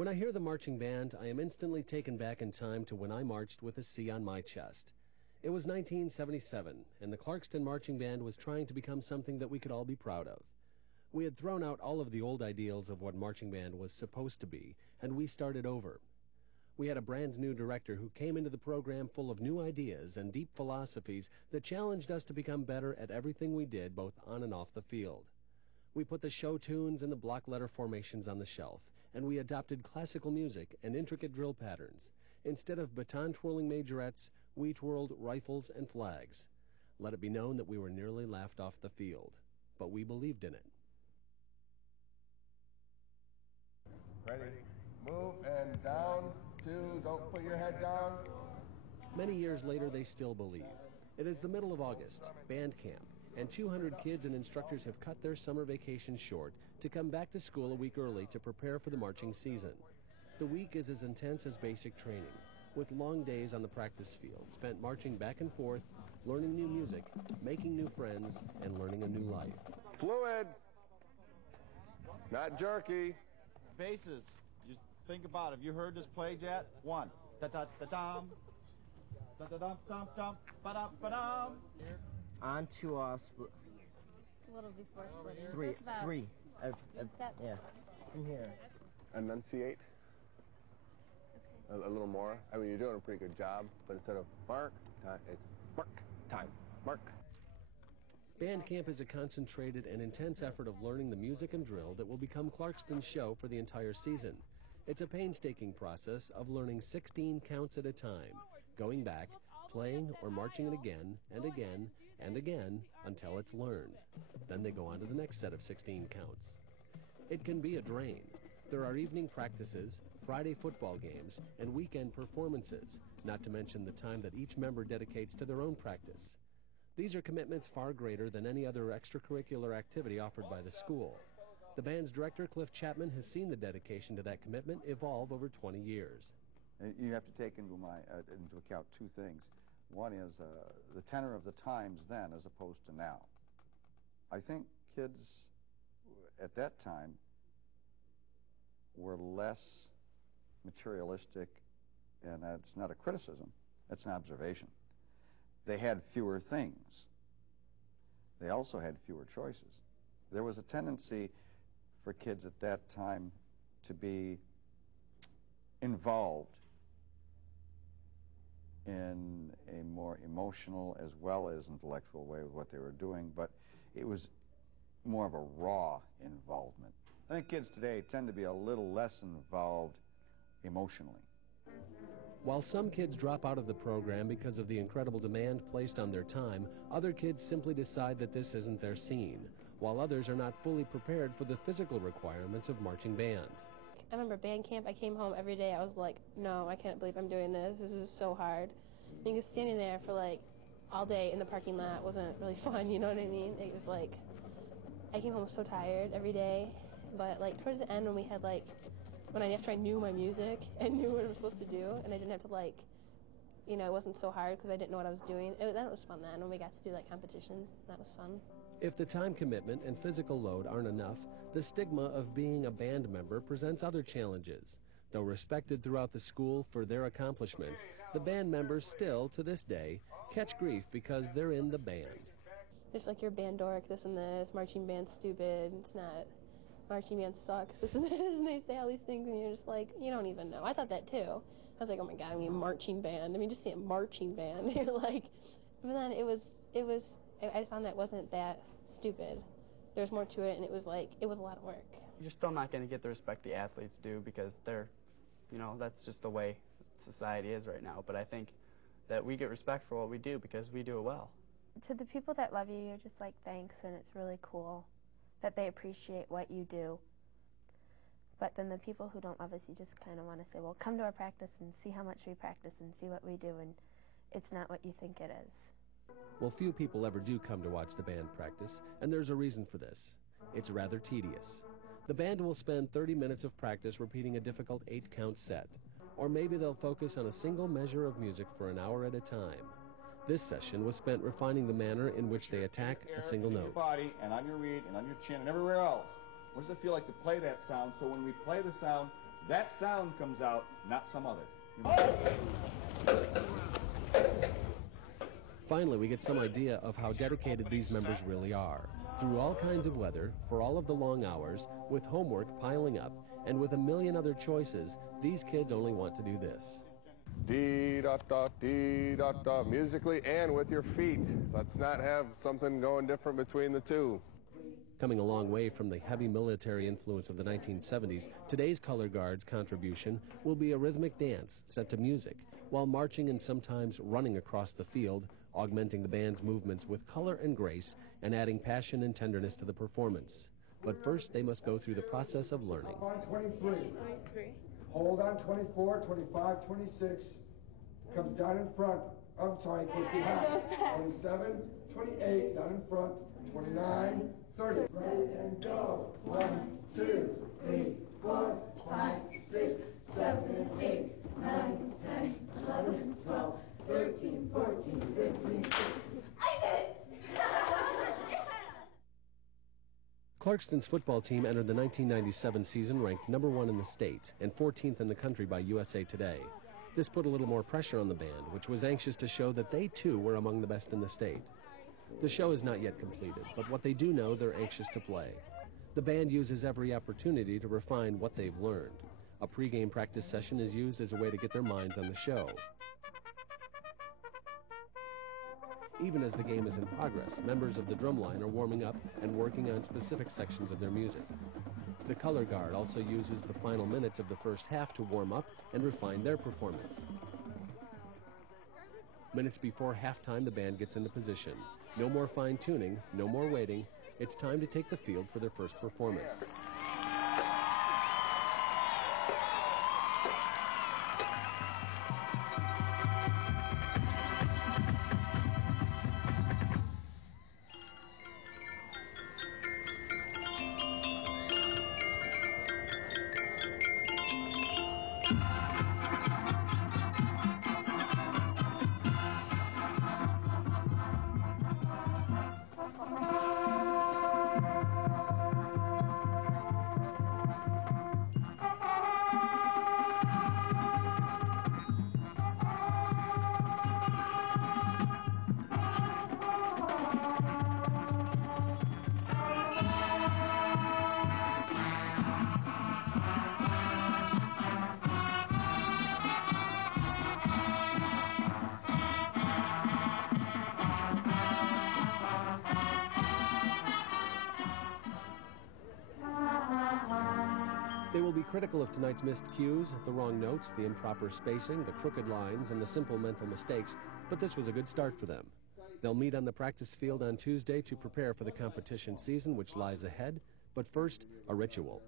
When I hear the marching band, I am instantly taken back in time to when I marched with a C on my chest. It was 1977, and the Clarkston Marching Band was trying to become something that we could all be proud of. We had thrown out all of the old ideals of what marching band was supposed to be, and we started over. We had a brand new director who came into the program full of new ideas and deep philosophies that challenged us to become better at everything we did, both on and off the field. We put the show tunes and the block letter formations on the shelf, and we adopted classical music and intricate drill patterns. Instead of baton-twirling majorettes, we twirled rifles and flags. Let it be known that we were nearly laughed off the field, but we believed in it. Ready? Move and down, 2, don't put your head down. Many years later, they still believe. It is the middle of August, band camp, and 200 kids and instructors have cut their summer vacation short to come back to school a week early to prepare for the marching season. The week is as intense as basic training, with long days on the practice field, spent marching back and forth, learning new music, making new friends, and learning a new life. Fluid, not jerky. Bases, just think about it. Have you heard this played yet? 1, da-da-da-dum, da-da-dum-dum-dum, ba-dum-ba-dum. On to split. A little before splitting. Three. Yeah. From here. Enunciate. A little more. I mean, you're doing a pretty good job, but instead of mark time, it's mark time. Mark. Band camp is a concentrated and intense effort of learning the music and drill that will become Clarkston's show for the entire season. It's a painstaking process of learning 16 counts at a time, going back, playing or marching it again and again and again until it's learned. Then they go on to the next set of 16 counts. It can be a drain. There are evening practices, Friday football games, and weekend performances, not to mention the time that each member dedicates to their own practice. These are commitments far greater than any other extracurricular activity offered by the school. The band's director, Cliff Chapman, has seen the dedication to that commitment evolve over 20 years. You have to take into account two things. One is the tenor of the times then as opposed to now. I think kids at that time were less materialistic, and that's not a criticism, that's an observation. They had fewer things. They also had fewer choices. There was a tendency for kids at that time to be involved in a more emotional as well as intellectual way with what they were doing, but it was more of a raw involvement. I think kids today tend to be a little less involved emotionally. While some kids drop out of the program because of the incredible demand placed on their time, other kids simply decide that this isn't their scene, while others are not fully prepared for the physical requirements of marching band. I remember band camp, I came home every day, I was like, no, I can't believe I'm doing this. This is so hard. Because standing there for like all day in the parking lot wasn't really fun, you know what I mean? It was like, I came home so tired every day, but like towards the end when we had like, after I knew my music and knew what I was supposed to do, and I didn't have to like, you know, it wasn't so hard because I didn't know what I was doing. That was fun then when we got to do like competitions. That was fun. If the time commitment and physical load aren't enough, the stigma of being a band member presents other challenges. Though respected throughout the school for their accomplishments, the band members still, to this day, catch grief because they're in the band. There's like your band dork, this and this, marching band's stupid, it's not, marching band sucks, this and this, and they say all these things and you're just like, you don't even know. I thought that too. I was like, oh my god, I mean marching band. I mean, just saying marching band. You're like, but then I found that it wasn't that stupid. There was more to it, and it was like, it was a lot of work. You're still not going to get the respect the athletes do because they're, you know, that's just the way society is right now. But I think that we get respect for what we do because we do it well. To the people that love you, you're just like, thanks, and it's really cool that they appreciate what you do. But then the people who don't love us, you just kind of want to say, well, come to our practice and see how much we practice and see what we do, and it's not what you think it is. Well, few people ever do come to watch the band practice, and there's a reason for this. It's rather tedious. The band will spend 30 minutes of practice repeating a difficult 8-count set, or maybe they'll focus on a single measure of music for an hour at a time. This session was spent refining the manner in which they attack a single note. On your body, and on your reed, and on your chin, and everywhere else. What does it feel like to play that sound? So when we play the sound, That sound comes out, not some other. Finally, we get some idea of how dedicated these members really are. Through all kinds of weather, for all of the long hours, with homework piling up, and with a million other choices, these kids only want to do this. Dee-da-da, musically and with your feet. Let's not have something going different between the two. Coming a long way from the heavy military influence of the 1970s, today's color guard's contribution will be a rhythmic dance set to music, while marching and sometimes running across the field, augmenting the band's movements with color and grace and adding passion and tenderness to the performance. But first, they must go through the process of learning. On 23. Hold on 24, 25, 26. Comes down in front. I'm sorry, goes behind. 27, 28, down in front. 29, 30. Ready and go. 1, 2, 3, 4, 5, 6, 7, 8, 9, 10, 11, 12, 13, 14, 15, 16. I did it! Clarkston's football team entered the 1997 season ranked #1 in the state and 14th in the country by USA Today. This put a little more pressure on the band, which was anxious to show that they too were among the best in the state. The show is not yet completed, but what they do know, they're anxious to play. The band uses every opportunity to refine what they've learned. A pregame practice session is used as a way to get their minds on the show. Even as the game is in progress, members of the drumline are warming up and working on specific sections of their music. The color guard also uses the final minutes of the first half to warm up and refine their performance. Minutes before halftime, the band gets into position. No more fine-tuning, no more waiting. It's time to take the field for their first performance. They will be critical of tonight's missed cues, the wrong notes, the improper spacing, the crooked lines, and the simple mental mistakes, but this was a good start for them. They'll meet on the practice field on Tuesday to prepare for the competition season, which lies ahead, but first, a ritual.